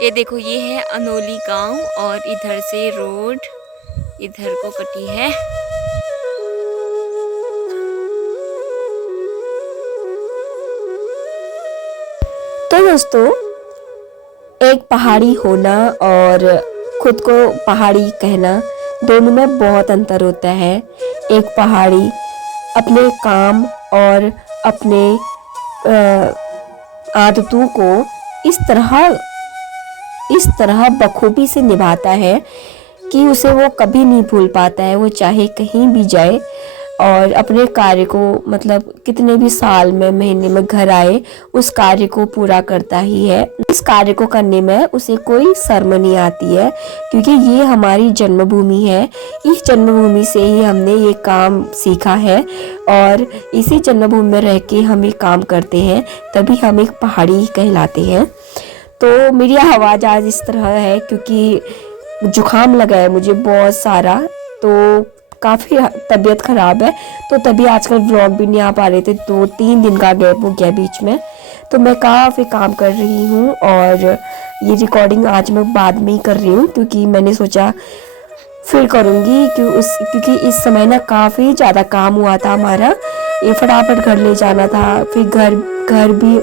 ये देखो, ये है अनोली गांव और इधर से रोड इधर को कटी है। तो दोस्तों, एक पहाड़ी होना और खुद को पहाड़ी कहना, दोनों में बहुत अंतर होता है। एक पहाड़ी अपने काम और अपने आदतों को इस तरह बखूबी से निभाता है कि उसे वो कभी नहीं भूल पाता है। वो चाहे कहीं भी जाए और अपने कार्य को, मतलब कितने भी साल में, महीने में घर आए, उस कार्य को पूरा करता ही है। इस कार्य को करने में उसे कोई शर्म नहीं आती है, क्योंकि ये हमारी जन्मभूमि है। इस जन्मभूमि से ही हमने ये काम सीखा है और इसी जन्मभूमि में रह के हम ये काम करते हैं, तभी हम एक पहाड़ी कहलाते हैं। तो मेरी आवाज़ आज इस तरह है क्योंकि जुकाम लगा है मुझे बहुत सारा, तो काफ़ी तबीयत ख़राब है। तो तभी आजकल व्लॉग भी नहीं आ पा रहे थे, 2-3 दिन का गैप हो गया बीच में। तो मैं काफ़ी काम कर रही हूँ और ये रिकॉर्डिंग आज मैं बाद में ही कर रही हूँ, क्योंकि मैंने सोचा फिर करूँगी क्योंकि इस समय ना काफ़ी ज़्यादा काम हुआ था हमारा। ये फटाफट घर ले जाना था, फिर घर भी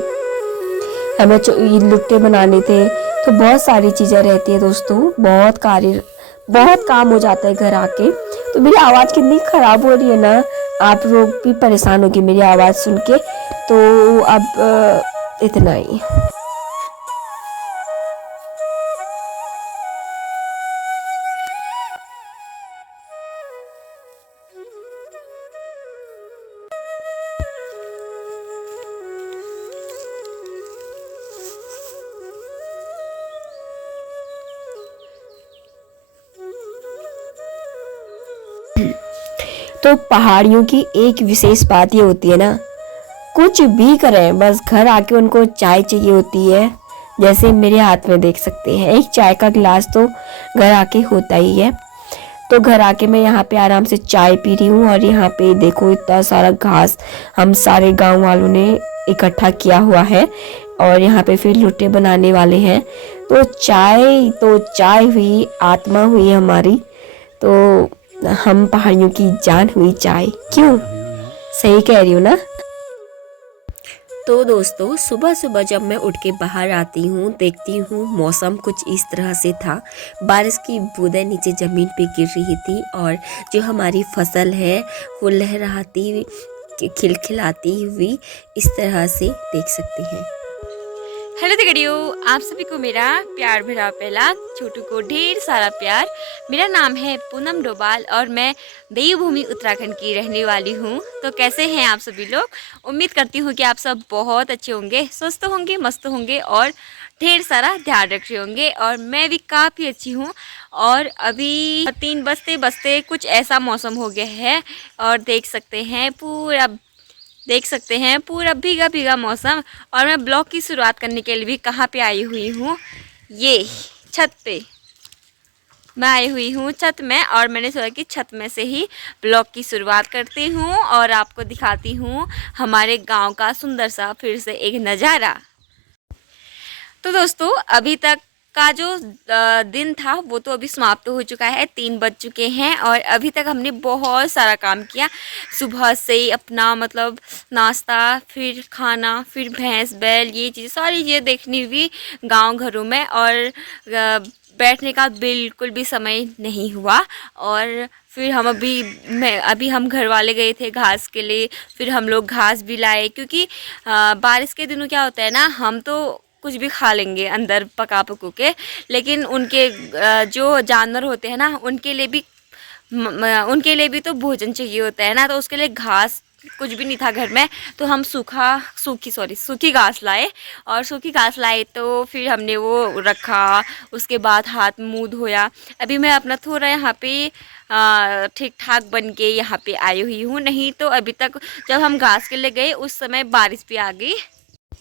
हमें लुट्टे बनाने थे। तो बहुत सारी चीज़ें रहती है दोस्तों, बहुत काम हो जाता है घर आके। तो मेरी आवाज़ कितनी ख़राब हो रही है ना, आप लोग भी परेशान होगी मेरी आवाज़ सुन के। तो अब इतना ही। तो पहाड़ियों की एक विशेष बात ये होती है ना, कुछ भी करें बस घर आके उनको चाय चाहिए होती है। जैसे मेरे हाथ में देख सकते हैं, एक चाय का गिलास तो घर आके होता ही है। तो घर आके मैं यहाँ पे आराम से चाय पी रही हूँ और यहाँ पे देखो इतना सारा घास हम सारे गांव वालों ने इकट्ठा किया हुआ है और यहाँ पे फिर लुट्टे बनाने वाले हैं। तो चाय हुई, आत्मा हुई हमारी। तो हम पहाड़ियों की जान हुई चाय। क्यों, सही कह रही हूँ ना? तो दोस्तों, सुबह सुबह जब मैं उठ के बाहर आती हूँ, देखती हूँ मौसम कुछ इस तरह से था। बारिश की बूंदें नीचे ज़मीन पे गिर रही थी और जो हमारी फसल है वो लहराती खिलखिलाती हुई इस तरह से देख सकते हैं। हेलो दगड़ियों, आप सभी को मेरा प्यार भरा पहला, छोटू को ढेर सारा प्यार। मेरा नाम है पूनम डोभाल और मैं देवभूमि उत्तराखंड की रहने वाली हूँ। तो कैसे हैं आप सभी लोग? उम्मीद करती हूँ कि आप सब बहुत अच्छे होंगे, स्वस्थ होंगे, मस्त होंगे और ढेर सारा ध्यान रख रहे होंगे। और मैं भी काफ़ी अच्छी हूँ। और अभी 3 बजते बजते कुछ ऐसा मौसम हो गया है और देख सकते हैं पूरा भीगा भीगा मौसम। और मैं ब्लॉग की शुरुआत करने के लिए भी कहाँ पे आई हुई हूँ, ये छत पे मैं आई हुई हूँ, छत में। और मैंने सोचा कि छत में से ही ब्लॉग की शुरुआत करती हूँ और आपको दिखाती हूँ हमारे गांव का सुंदर सा फिर से एक नज़ारा। तो दोस्तों, अभी तक का जो दिन था वो तो अभी समाप्त हो चुका है, 3 बज चुके हैं और अभी तक हमने बहुत सारा काम किया। सुबह से अपना मतलब नाश्ता, फिर खाना, फिर भैंस बैल, ये चीज़ें सारी चीज़ें देखनी हुई गांव घरों में। और बैठने का बिल्कुल भी समय नहीं हुआ। और फिर अभी हम घर वाले गए थे घास के लिए, फिर हम लोग घास भी लाए, क्योंकि बारिश के दिनों क्या होता है ना, हम तो कुछ भी खा लेंगे अंदर पका पकू के, लेकिन उनके जो जानवर होते हैं ना, उनके लिए भी तो भोजन चाहिए होता है ना। तो उसके लिए घास कुछ भी नहीं था घर में, तो हम सूखी घास लाए। और सूखी घास लाए तो फिर हमने वो रखा, उसके बाद हाथ मुंह धोया। अभी मैं अपना थोड़ा यहाँ पे ठीक ठाक बन के यहाँ पे आई हुई हूँ। नहीं तो अभी तक जब हम घास के लिए गए उस समय बारिश भी आ गई।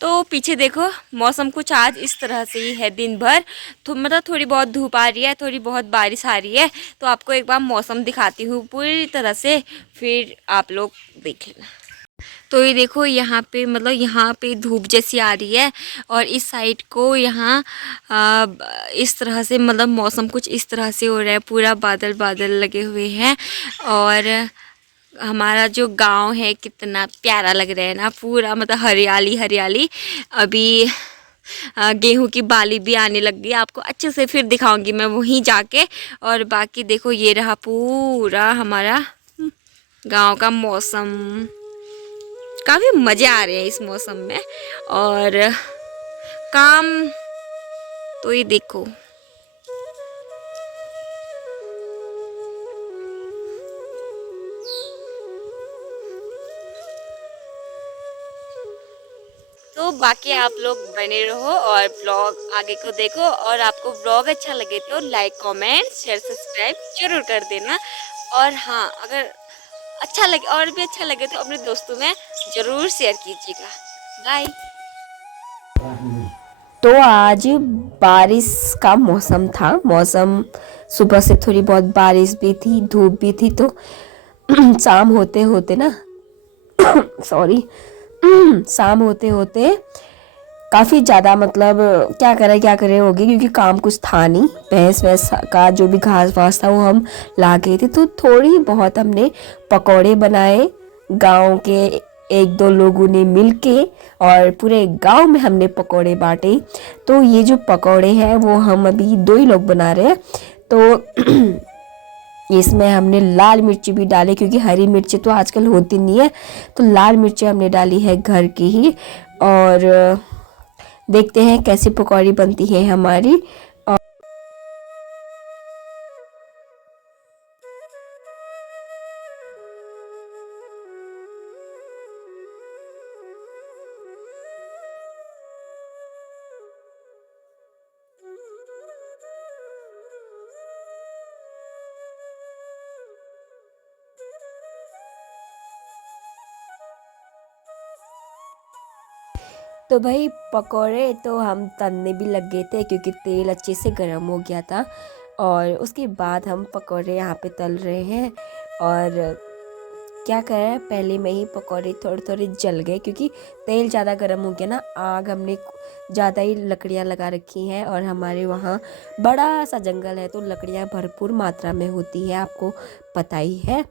तो पीछे देखो, मौसम कुछ आज इस तरह से ही है दिन भर। तो मतलब थोड़ी बहुत धूप आ रही है, थोड़ी बहुत बारिश आ रही है। तो आपको एक बार मौसम दिखाती हूँ पूरी तरह से, फिर आप लोग देख लेना। तो ये देखो यहाँ पे मतलब यहाँ पे धूप जैसी आ रही है और इस साइड को यहाँ इस तरह से मतलब मौसम कुछ इस तरह से हो रहा है, पूरा बादल बादल लगे हुए हैं। और हमारा जो गांव है कितना प्यारा लग रहा है ना, पूरा मतलब हरियाली हरियाली। अभी गेहूं की बाली भी आने लग गई, आपको अच्छे से फिर दिखाऊंगी मैं वहीं जाके। और बाकी देखो ये रहा पूरा हमारा गांव का मौसम। काफ़ी मज़े आ रहे हैं इस मौसम में। और काम तो ये देखो, तो बाकी आप लोग बने रहो और ब्लॉग आगे को देखो। और आपको ब्लॉग अच्छा लगे तो लाइक कमेंट शेयर सब्सक्राइब जरूर कर देना। और हाँ, अगर अच्छा लगे और भी अच्छा लगे तो अपने दोस्तों में ज़रूर शेयर कीजिएगा। बाय। तो आज बारिश का मौसम था। मौसम सुबह से थोड़ी बहुत बारिश भी थी, धूप भी थी। तो शाम होते होते ना सॉरी शाम होते होते काफ़ी ज़्यादा मतलब क्या करें होगी, क्योंकि काम कुछ था नहीं। भैंस वैंस का जो भी घास वास था वो हम ला गए थे। तो थोड़ी बहुत हमने पकौड़े बनाए, गांव के एक दो लोगों ने मिलके, और पूरे गांव में हमने पकौड़े बांटे। तो ये जो पकौड़े हैं वो हम अभी 2 ही लोग बना रहे हैं। तो इसमें हमने लाल मिर्ची भी डाले, क्योंकि हरी मिर्ची तो आजकल होती नहीं है। तो लाल मिर्ची हमने डाली है घर की ही। और देखते हैं कैसी पकौड़ी बनती है हमारी। तो भाई पकोड़े तो हम तलने भी लग गए थे, क्योंकि तेल अच्छे से गर्म हो गया था। और उसके बाद हम पकोड़े यहाँ पे तल रहे हैं। और क्या करें, पहले में ही पकोड़े थोड़े थोड़े जल गए, क्योंकि तेल ज़्यादा गर्म हो गया ना। आग हमने ज़्यादा ही लकड़ियाँ लगा रखी हैं, और हमारे वहाँ बड़ा सा जंगल है, तो लकड़ियाँ भरपूर मात्रा में होती है, आपको पता ही है।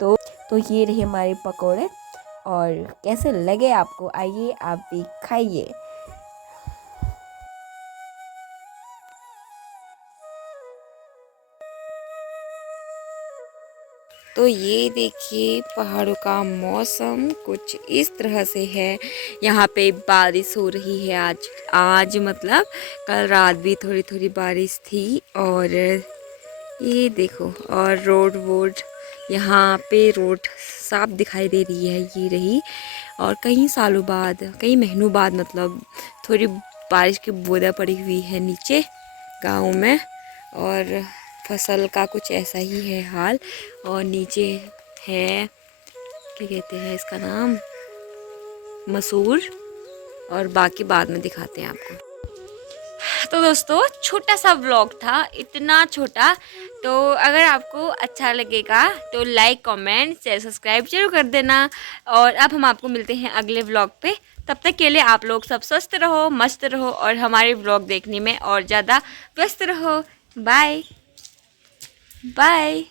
तो ये रहे हमारे पकोड़े। और कैसे लगे आपको, आइए आप भी खाइए। तो ये देखिए पहाड़ों का मौसम कुछ इस तरह से है। यहाँ पे बारिश हो रही है आज मतलब कल रात भी थोड़ी थोड़ी बारिश थी। और ये देखो, और रोड यहाँ पे रोड साफ दिखाई दे रही है, ये रही। और कई सालों बाद, कई महीनों बाद मतलब थोड़ी बारिश की बूंदा पड़ी हुई है नीचे गाँव में। और फसल का कुछ ऐसा ही है हाल। और नीचे है, क्या कहते हैं इसका नाम, मसूर। और बाकी बाद में दिखाते हैं आपको। तो दोस्तों छोटा सा व्लॉग था, इतना छोटा। तो अगर आपको अच्छा लगेगा तो लाइक कमेंट शेयर सब्सक्राइब जरूर कर देना। और अब हम आपको मिलते हैं अगले व्लॉग पे। तब तक के लिए आप लोग सब स्वस्थ रहो, मस्त रहो और हमारे व्लॉग देखने में और ज़्यादा व्यस्त रहो। Bye bye.